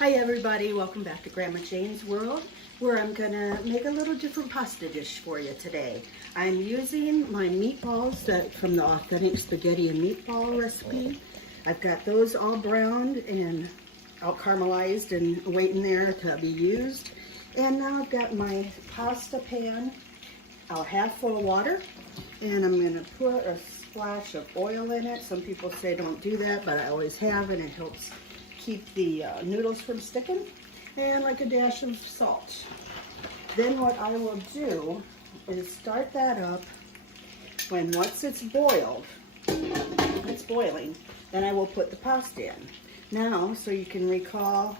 Hi everybody, welcome back to Grandma Jane's World, where I'm gonna make a little different pasta dish for you today. I'm using my meatballs from the Authentic Spaghetti and Meatball recipe. I've got those all browned and all caramelized and waiting there to be used. And now I've got my pasta pan, half full of water, and I'm gonna put a splash of oil in it. Some people say don't do that, but I always have, and it helps keep the noodles from sticking, and like a dash of salt. Then what I will do is start that up once it's boiled, it's boiling, then I will put the pasta in. Now, so you can recall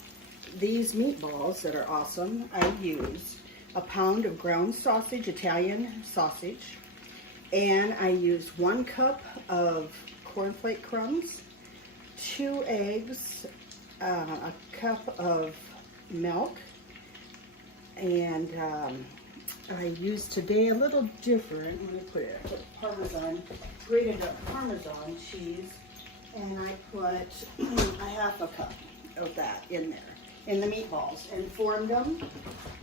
these meatballs that are awesome, I used a pound of ground sausage, Italian sausage, and I used 1 cup of cornflake crumbs, 2 eggs, a cup of milk, and I used today a little different. Let me put it, I put parmesan, grated up parmesan cheese, and I put a half a cup of that in there, in the meatballs, and formed them,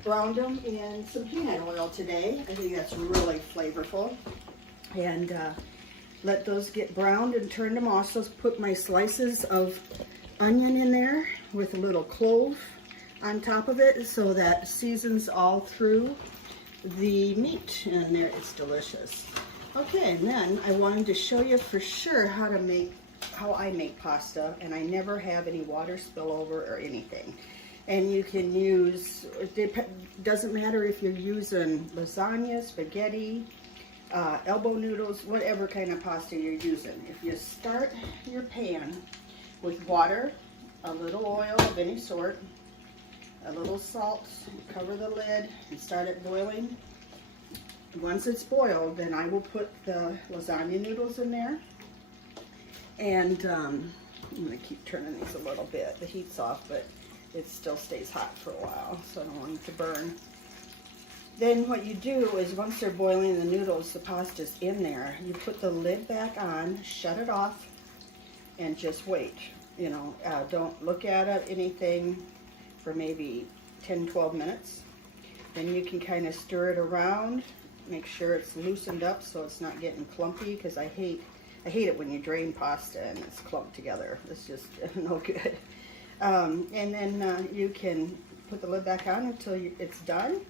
browned them in some peanut oil today. I think that's really flavorful. And let those get browned and turned them off. So put my slices of onion in there with a little clove on top of it, so that seasons all through the meat, and there it's delicious. Okay, and then I wanted to show you for sure how I make pasta, and I never have any water spill over or anything. And you can use, it doesn't matter if you're using lasagna, spaghetti, elbow noodles, whatever kind of pasta you're using. If you start your pan with water, a little oil of any sort, a little salt, cover the lid and start it boiling. Once it's boiled, then I will put the lasagna noodles in there. And I'm going to keep turning these a little bit. The heat's off, but it still stays hot for a while, so I don't want it to burn. Then what you do is once they're boiling the noodles, the pasta's in there, you put the lid back on, shut it off, and just wait. You know, don't look at it, anything, for maybe 10-12 minutes. Then you can kind of stir it around, make sure it's loosened up so it's not getting clumpy, because I hate it when you drain pasta and it's clumped together. It's just no good. And then you can put the lid back on until it's done.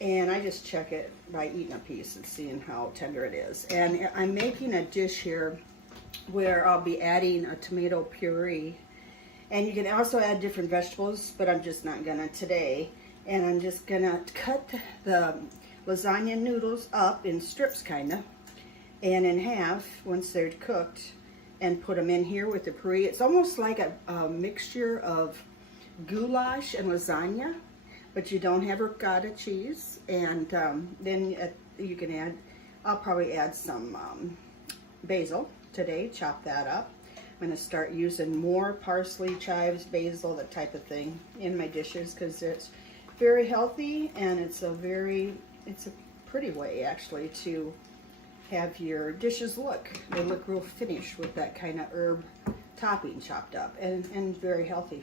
And I just check it by eating a piece and seeing how tender it is. And I'm making a dish here where I'll be adding a tomato puree. And you can also add different vegetables, but I'm just not gonna today. And I'm just gonna cut the lasagna noodles up in strips kinda, and in half once they're cooked, and put them in here with the puree. It's almost like a mixture of goulash and lasagna, but you don't have ricotta cheese. And then you can add, I'll probably add some basil today, chop that up. I'm going to start using more parsley, chives, basil, that type of thing in my dishes, because it's very healthy, and it's a pretty way actually to have your dishes look. They look real finished with that kind of herb topping chopped up, and very healthy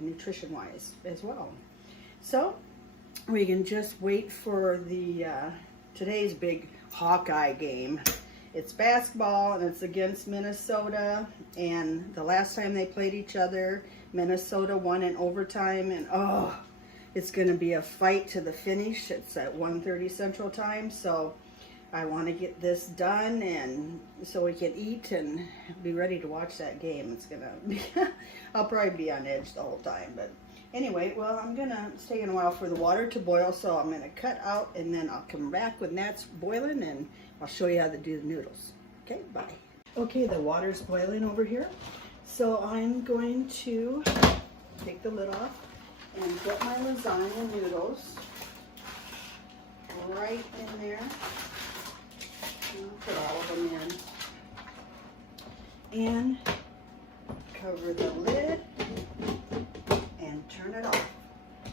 nutrition wise as well. So we can just wait for the today's big Hawkeye game. It's basketball, and it's against Minnesota, and the last time they played each other, Minnesota won in overtime, and oh, it's going to be a fight to the finish. It's at 1:30 Central Time, so I want to get this done, and so we can eat and be ready to watch that game. It's going to be, I'll probably be on edge the whole time, but anyway, well, I'm going to stay in a while for the water to boil, so I'm going to cut out, and then I'll come back when that's boiling, and I'll show you how to do the noodles. Okay, bye. Okay, the water's boiling over here, so I'm going to take the lid off and get my lasagna noodles right in there. I'll put all of them in. And cover the lid and turn it off.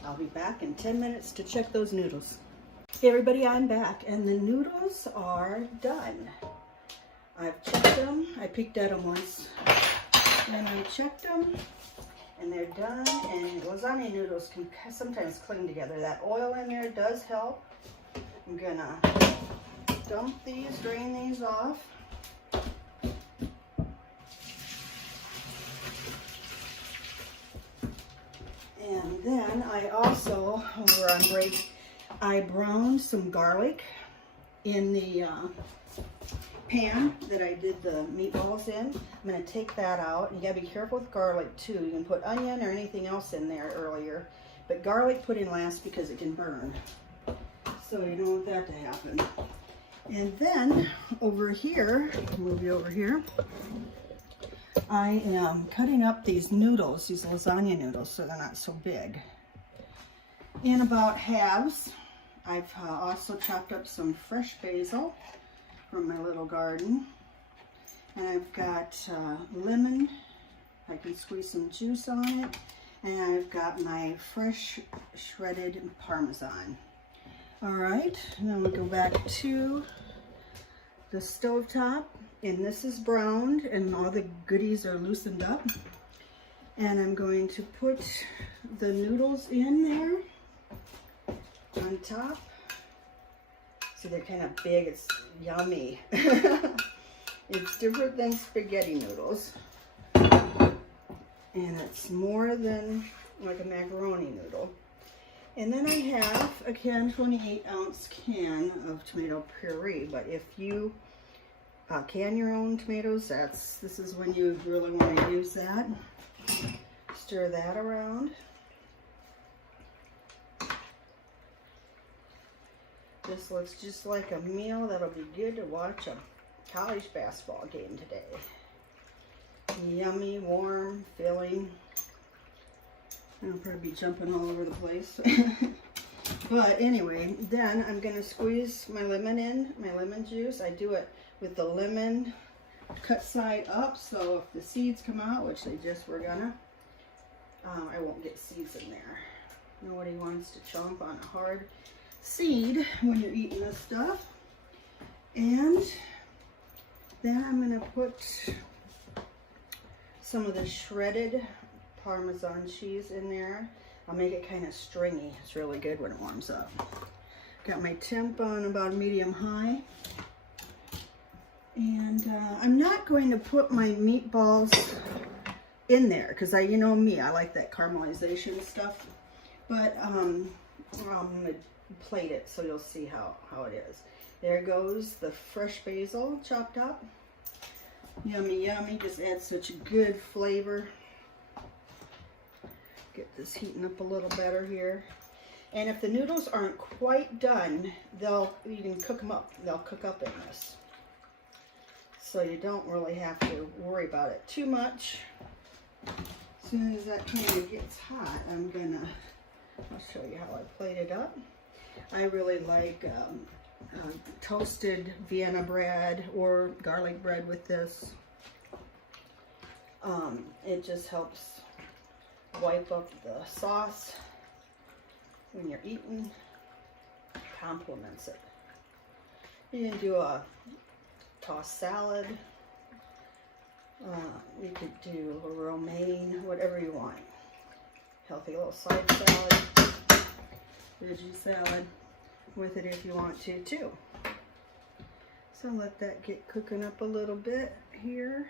I'll be back in 10 minutes to check those noodles. Hey everybody, I'm back, and the noodles are done. I've checked them. I peeked at them once, and I checked them, and they're done. And lasagna noodles can sometimes cling together. That oil in there does help. I'm gonna dump these, drain these off. And then I also, over on break, I browned some garlic in the pan that I did the meatballs in. I'm going to take that out. You got to be careful with garlic too. You can put onion or anything else in there earlier, but garlic put in last because it can burn. So you don't want that to happen. And then over here, move you over here, I am cutting up these noodles, these lasagna noodles, so they're not so big, in about halves. I've also chopped up some fresh basil from my little garden. And I've got lemon. I can squeeze some juice on it. And I've got my fresh shredded parmesan. All right, and then we'll go back to the stovetop. And this is browned and all the goodies are loosened up. And I'm going to put the noodles in there on top. See, they're kind of big, it's yummy. It's different than spaghetti noodles. And it's more than like a macaroni noodle. And then I have a 28-ounce can of tomato puree. But if you can your own tomatoes, this is when you really want to use that. Stir that around. This looks just like a meal that'll be good to watch a college basketball game today. Yummy, warm, filling. I'll probably be jumping all over the place. But anyway, then I'm going to squeeze my lemon in, my lemon juice. I do it with the lemon cut side up, so if the seeds come out, which they just were gonna, I won't get seeds in there. Nobody wants to chomp on a hard seed when you're eating this stuff. And then I'm going to put some of the shredded Parmesan cheese in there. I'll make it kind of stringy. It's really good when it warms up. Got my temp on about medium high. And I'm not going to put my meatballs in there because you know me, I like that caramelization stuff. But I'm going to plate it so you'll see how it is. There goes the fresh basil chopped up. Yummy, yummy. Just adds such a good flavor. Get this heating up a little better here. And if the noodles aren't quite done, you can cook them up. They'll cook up in this. So you don't really have to worry about it too much. As soon as that kind of gets hot, I'll show you how I plate it up. I really like toasted Vienna bread or garlic bread with this. It just helps wipe up the sauce when you're eating. Complements it. You can do a tossed salad. You could do a romaine, whatever you want. Healthy little side salad, veggie salad with it if you want to too. So let that get cooking up a little bit here.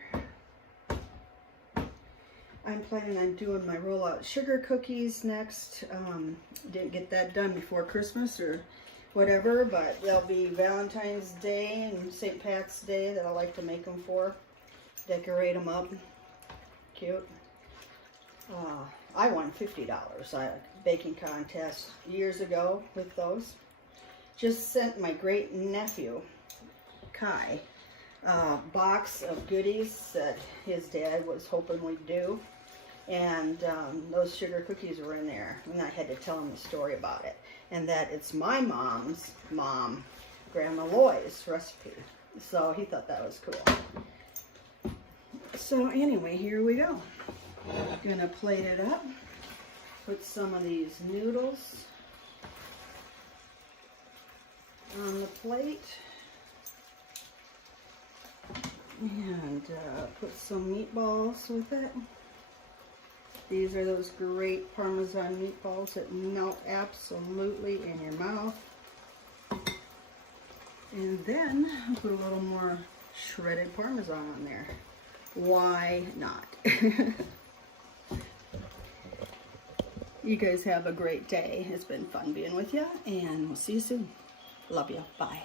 I'm planning on doing my rollout sugar cookies next. Didn't get that done before Christmas or whatever, but there'll be Valentine's Day and St. Pat's Day that I like to make them for. Decorate them up. Cute. I won $50 at a baking contest years ago with those. Just sent my great nephew, Kai, a box of goodies that his dad was hoping we'd do. And those sugar cookies were in there. And I had to tell him the story about it. And that it's my mom's mom, Grandma Loy's recipe. So he thought that was cool. So anyway, here we go. Gonna plate it up. Put some of these noodles on the plate. And put some meatballs with it. These are those great Parmesan meatballs that melt absolutely in your mouth. And then I'll put a little more shredded Parmesan on there. Why not? You guys have a great day. It's been fun being with you, and we'll see you soon. Love you. Bye.